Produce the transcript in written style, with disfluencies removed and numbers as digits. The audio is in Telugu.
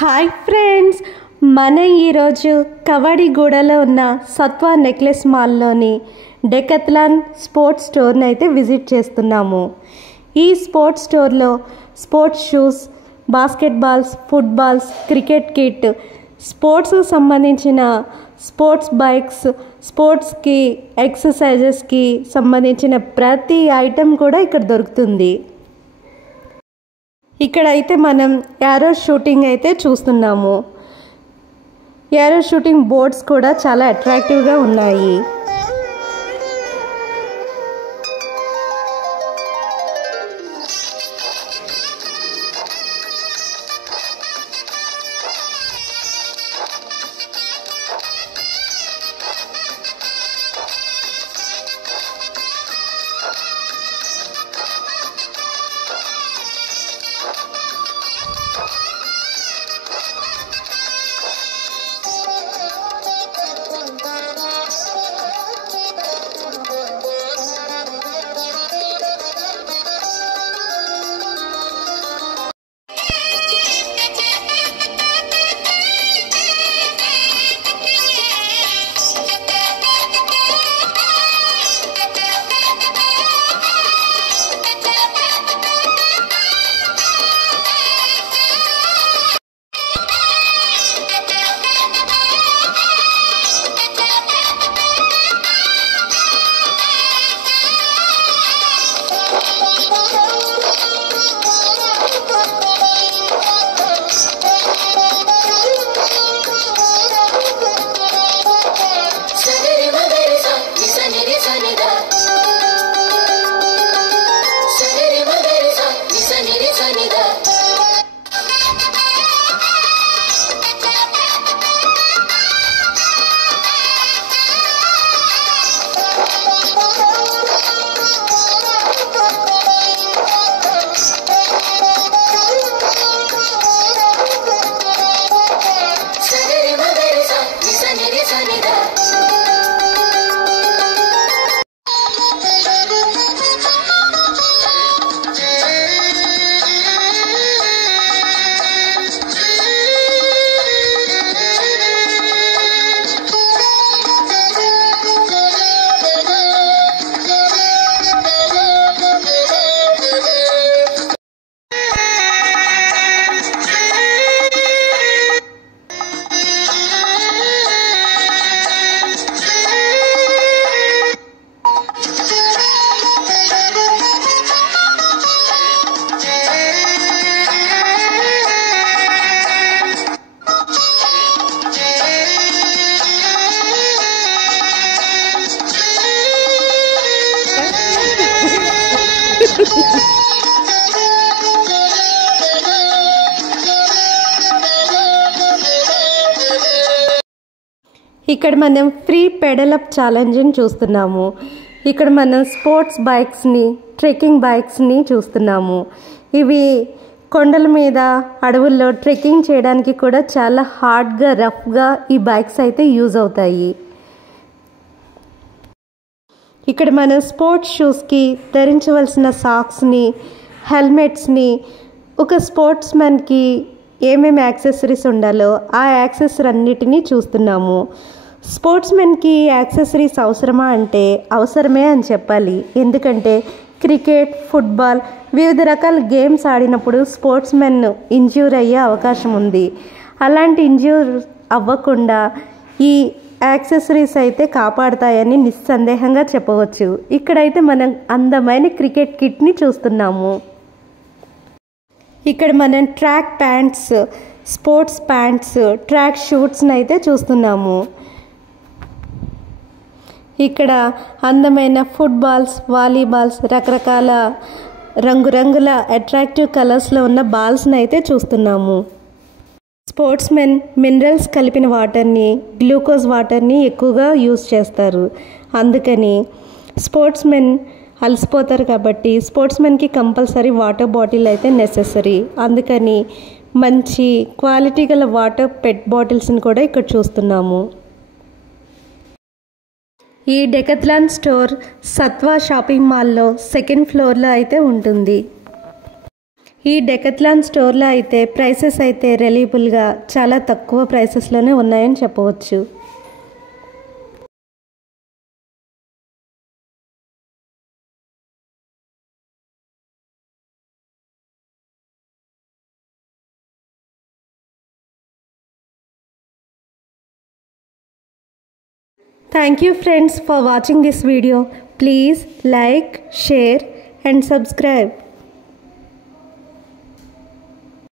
హాయ్ ఫ్రెండ్స్, మనం ఈరోజు కవడిగూడలో ఉన్న సత్వా నెక్లెస్ మాల్లోని డెకత్లాన్ స్పోర్ట్స్ స్టోర్ని అయితే విజిట్ చేస్తున్నాము. ఈ స్పోర్ట్స్ స్టోర్లో sports shoes, basketballs, footballs, cricket kit, స్పోర్ట్స్కి సంబంధించిన స్పోర్ట్స్ బైక్స్, స్పోర్ట్స్కి ఎక్సర్సైజెస్కి సంబంధించిన ప్రతి ఐటెం కూడా ఇక్కడ దొరుకుతుంది. ఇక్కడైతే మనం యారో షూటింగ్ అయితే చూస్తున్నాము. యారో షూటింగ్ బోర్డ్స్ కూడా చాలా అట్రాక్టివ్గా ఉన్నాయి. ఇక్కడ మనం ఫ్రీ పెడలప్ ఛాలెంజ్ని చూస్తున్నాము. ఇక్కడ మనం స్పోర్ట్స్ బైక్స్ని, ట్రెక్కింగ్ బైక్స్ని చూస్తున్నాము. ఇవి కొండల మీద, అడవుల్లో ట్రెక్కింగ్ చేయడానికి కూడా చాలా హార్డ్గా, రఫ్గా ఈ బైక్స్ అయితే యూజ్ అవుతాయి. ఇక్కడ మనం స్పోర్ట్స్ షూస్కి ధరించవలసిన సాక్స్ని, హెల్మెట్స్ని, ఒక స్పోర్ట్స్ మ్యాన్కి ఏమేమి యాక్సెసరీస్ ఉండాలో ఆ యాక్సెసరీ అన్నిటినీ చూస్తున్నాము. స్పోర్ట్స్ మెన్కి యాక్సెసరీస్ అవసరమా అంటే అవసరమే అని చెప్పాలి. ఎందుకంటే క్రికెట్, ఫుట్బాల్, వివిధ రకాల గేమ్స్ ఆడినప్పుడు స్పోర్ట్స్ మెన్ ఇంజ్యూర్ అయ్యే అవకాశం ఉంది. అలాంటి ఇంజ్యూర్ అవ్వకుండా ఈ యాక్సెసరీస్ అయితే కాపాడుతాయని నిస్సందేహంగా చెప్పవచ్చు. ఇక్కడైతే మనం అందమైన క్రికెట్ కిట్ని చూస్తున్నాము. ఇక్కడ మనం track pants, sports pants, track షూట్స్ని అయితే చూస్తున్నాము. ఇక్కడ అందమైన ఫుట్బాల్స్, వాలీబాల్స్, రకరకాల రంగురంగుల అట్రాక్టివ్ కలర్స్లో ఉన్న బాల్స్ని అయితే చూస్తున్నాము. స్పోర్ట్స్ మెన్ మినరల్స్ కలిపిన వాటర్ని, గ్లూకోజ్ వాటర్ని ఎక్కువగా యూజ్ చేస్తారు. అందుకని స్పోర్ట్స్ మెన్ అలసిపోతారు కాబట్టి స్పోర్ట్స్ మెన్కి కంపల్సరీ వాటర్ బాటిల్ అయితే నెసెసరీ. అందుకని మంచి క్వాలిటీ గల వాటర్ పెట్ బాటిల్స్ని కూడా ఇక్కడ చూస్తున్నాము. ఈ డెకత్లాన్ స్టోర్ సత్వా షాపింగ్ మాల్లో సెకండ్ ఫ్లోర్లో అయితే ఉంటుంది. ఈ డెకత్లాన్ స్టోర్లో అయితే ప్రైసెస్ అయితే రిలయబుల్గా చాలా తక్కువ ప్రైసెస్లోనే ఉన్నాయని చెప్పవచ్చు. Thank you friends for watching this video. Please like, share and subscribe.